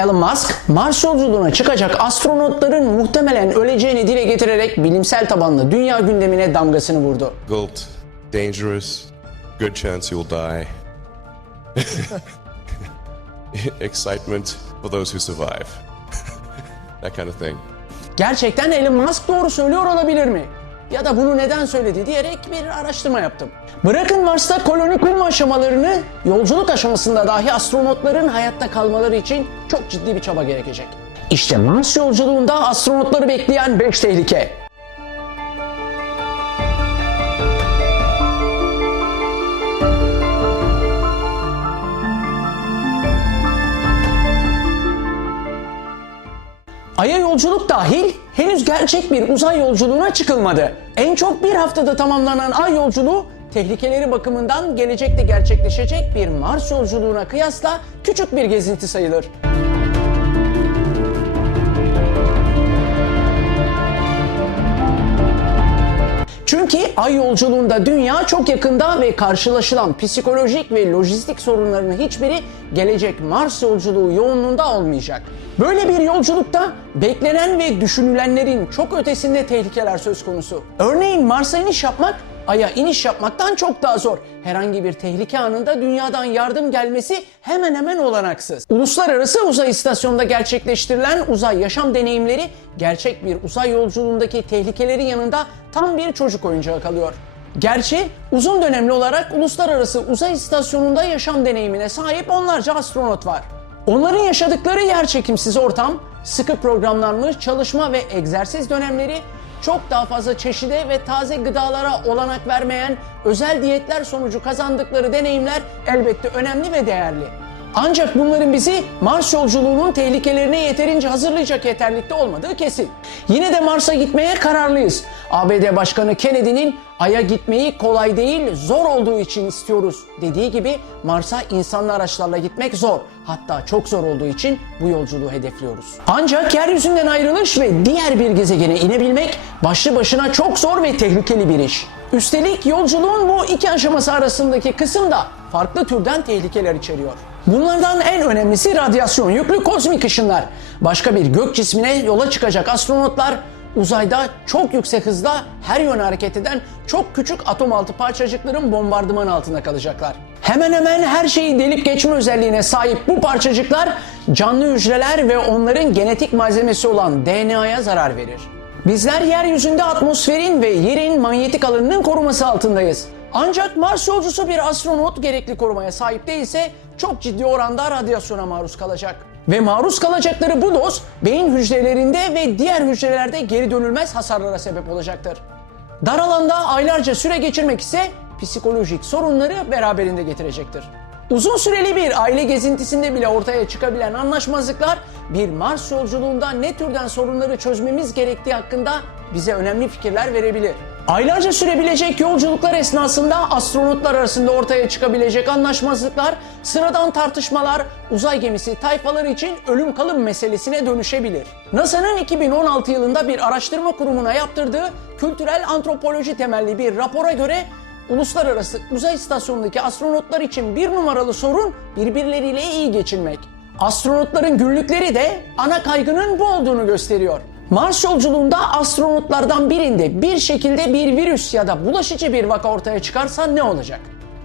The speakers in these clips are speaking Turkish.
Elon Musk, Mars yolculuğuna çıkacak astronotların muhtemelen öleceğini dile getirerek bilimsel tabanlı dünya gündemine damgasını vurdu. Difficult, dangerous, good chance you'll die. Excitement for those who survive. that kind of thing. Gerçekten Elon Musk doğru söylüyor olabilir mi? Ya da bunu neden söyledi diyerek bir araştırma yaptım. Bırakın Mars'ta koloni kurma aşamalarını, yolculuk aşamasında dahi astronotların hayatta kalmaları için çok ciddi bir çaba gerekecek. İşte Mars yolculuğunda astronotları bekleyen 5 tehlike. Ay'a yolculuk dahil henüz gerçek bir uzay yolculuğuna çıkılmadı. En çok bir haftada tamamlanan Ay yolculuğu tehlikeleri bakımından gelecekte gerçekleşecek bir Mars yolculuğuna kıyasla küçük bir gezinti sayılır. Çünkü ay yolculuğunda dünya çok yakında ve karşılaşılan psikolojik ve lojistik sorunların hiçbiri gelecek Mars yolculuğu yoğunluğunda olmayacak. Böyle bir yolculukta beklenen ve düşünülenlerin çok ötesinde tehlikeler söz konusu. Örneğin Mars'a iniş yapmak Ay'a iniş yapmaktan çok daha zor. Herhangi bir tehlike anında dünyadan yardım gelmesi hemen hemen olanaksız. Uluslararası uzay istasyonunda gerçekleştirilen uzay yaşam deneyimleri gerçek bir uzay yolculuğundaki tehlikelerin yanında tam bir çocuk oyuncağı kalıyor. Gerçi uzun dönemli olarak uluslararası uzay istasyonunda yaşam deneyimine sahip onlarca astronot var. Onların yaşadıkları yerçekimsiz ortam, sıkı programlanmış çalışma ve egzersiz dönemleri çok daha fazla çeşide ve taze gıdalara olanak vermeyen özel diyetler sonucu kazandıkları deneyimler elbette önemli ve değerli. Ancak bunların bizi Mars yolculuğunun tehlikelerine yeterince hazırlayacak yeterlikte olmadığı kesin. Yine de Mars'a gitmeye kararlıyız. ABD Başkanı Kennedy'nin Ay'a gitmeyi kolay değil, zor olduğu için istiyoruz dediği gibi Mars'a insanlı araçlarla gitmek zor. Hatta çok zor olduğu için bu yolculuğu hedefliyoruz. Ancak yeryüzünden ayrılış ve diğer bir gezegene inebilmek başlı başına çok zor ve tehlikeli bir iş. Üstelik yolculuğun bu iki aşaması arasındaki kısım da farklı türden tehlikeler içeriyor. Bunlardan en önemlisi radyasyon yüklü kozmik ışınlar. Başka bir gök cismine yola çıkacak astronotlar uzayda çok yüksek hızla her yöne hareket eden çok küçük atom altı parçacıkların bombardıman altında kalacaklar. Hemen hemen her şeyi delip geçme özelliğine sahip bu parçacıklar canlı hücreler ve onların genetik malzemesi olan DNA'ya zarar verir. Bizler yeryüzünde atmosferin ve yerin manyetik alanının koruması altındayız. Ancak Mars yolcusu bir astronot gerekli korumaya sahip değilse çok ciddi oranda radyasyona maruz kalacak. Ve maruz kalacakları bu doz beyin hücrelerinde ve diğer hücrelerde geri dönülmez hasarlara sebep olacaktır. Dar alanda aylarca süre geçirmek ise psikolojik sorunları beraberinde getirecektir. Uzun süreli bir aile gezintisinde bile ortaya çıkabilen anlaşmazlıklar bir Mars yolculuğunda ne türden sorunları çözmemiz gerektiği hakkında bize önemli fikirler verebilir. Aylarca sürebilecek yolculuklar esnasında astronotlar arasında ortaya çıkabilecek anlaşmazlıklar, sıradan tartışmalar, uzay gemisi tayfaları için ölüm kalım meselesine dönüşebilir. NASA'nın 2016 yılında bir araştırma kurumuna yaptırdığı kültürel antropoloji temelli bir rapora göre Uluslararası Uzay İstasyonu'ndaki astronotlar için bir numaralı sorun birbirleriyle iyi geçinmek. Astronotların günlükleri de ana kaygının bu olduğunu gösteriyor. Mars yolculuğunda astronotlardan birinde bir şekilde bir virüs ya da bulaşıcı bir vaka ortaya çıkarsa ne olacak?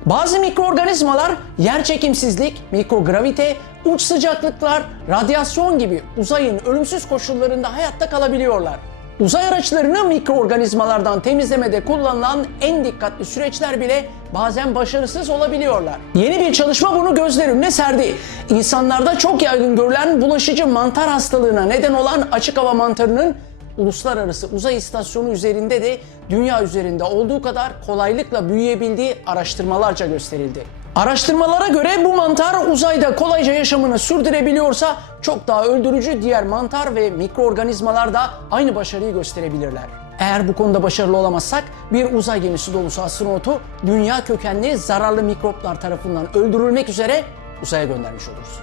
Bazı mikroorganizmalar yerçekimsizlik, mikrogravite, uç sıcaklıklar, radyasyon gibi uzayın ölümsüz koşullarında hayatta kalabiliyorlar. Uzay araçlarını mikroorganizmalardan temizlemede kullanılan en dikkatli süreçler bile bazen başarısız olabiliyorlar. Yeni bir çalışma bunu gözler önüne serdi. İnsanlarda çok yaygın görülen bulaşıcı mantar hastalığına neden olan açık hava mantarının Uluslararası Uzay İstasyonu üzerinde de dünya üzerinde olduğu kadar kolaylıkla büyüyebildiği araştırmalarca gösterildi. Araştırmalara göre bu mantar uzayda kolayca yaşamını sürdürebiliyorsa çok daha öldürücü diğer mantar ve mikroorganizmalar da aynı başarıyı gösterebilirler. Eğer bu konuda başarılı olamazsak bir uzay gemisi dolusu astronotu dünya kökenli zararlı mikroplar tarafından öldürülmek üzere uzaya göndermiş oluruz.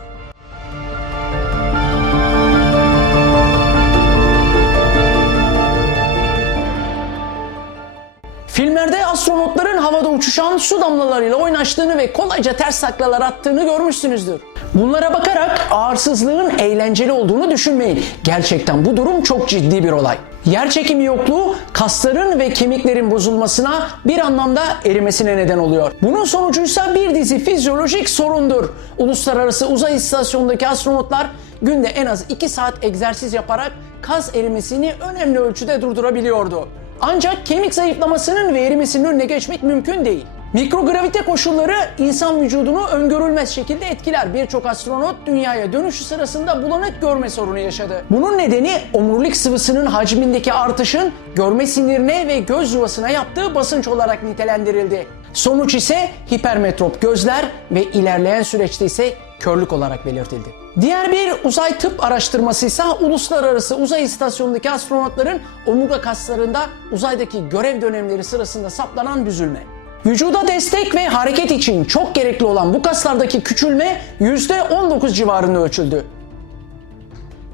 Su damlalarıyla oynaştığını ve kolayca ters taklalar attığını görmüşsünüzdür. Bunlara bakarak ağırsızlığın eğlenceli olduğunu düşünmeyin. Gerçekten bu durum çok ciddi bir olay. Yer çekimi yokluğu kasların ve kemiklerin bozulmasına bir anlamda erimesine neden oluyor. Bunun sonucuysa bir dizi fizyolojik sorundur. Uluslararası Uzay İstasyonu'ndaki astronotlar günde en az 2 saat egzersiz yaparak kas erimesini önemli ölçüde durdurabiliyordu. Ancak kemik zayıflamasının ve erimesinin önüne geçmek mümkün değil. Mikrogravite koşulları insan vücudunu öngörülmez şekilde etkiler. Birçok astronot dünyaya dönüşü sırasında bulanık görme sorunu yaşadı. Bunun nedeni omurilik sıvısının hacmindeki artışın görme sinirine ve göz yuvasına yaptığı basınç olarak nitelendirildi. Sonuç ise hipermetrop gözler ve ilerleyen süreçte ise körlük olarak belirtildi. Diğer bir uzay tıp araştırması ise Uluslararası Uzay İstasyonu'ndaki astronotların omurga kaslarında uzaydaki görev dönemleri sırasında saplanan büzülme. Vücuda destek ve hareket için çok gerekli olan bu kaslardaki küçülme %19 civarında ölçüldü.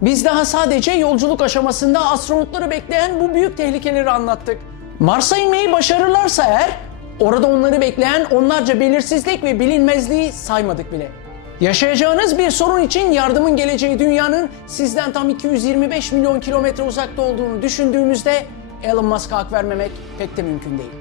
Biz daha sadece yolculuk aşamasında astronotları bekleyen bu büyük tehlikeleri anlattık. Mars'a inmeyi başarırlarsa eğer, orada onları bekleyen onlarca belirsizlik ve bilinmezliği saymadık bile. Yaşayacağınız bir sorun için yardımın geleceği dünyanın sizden tam 225 milyon kilometre uzakta olduğunu düşündüğümüzde Elon Musk'a hak vermemek pek de mümkün değil.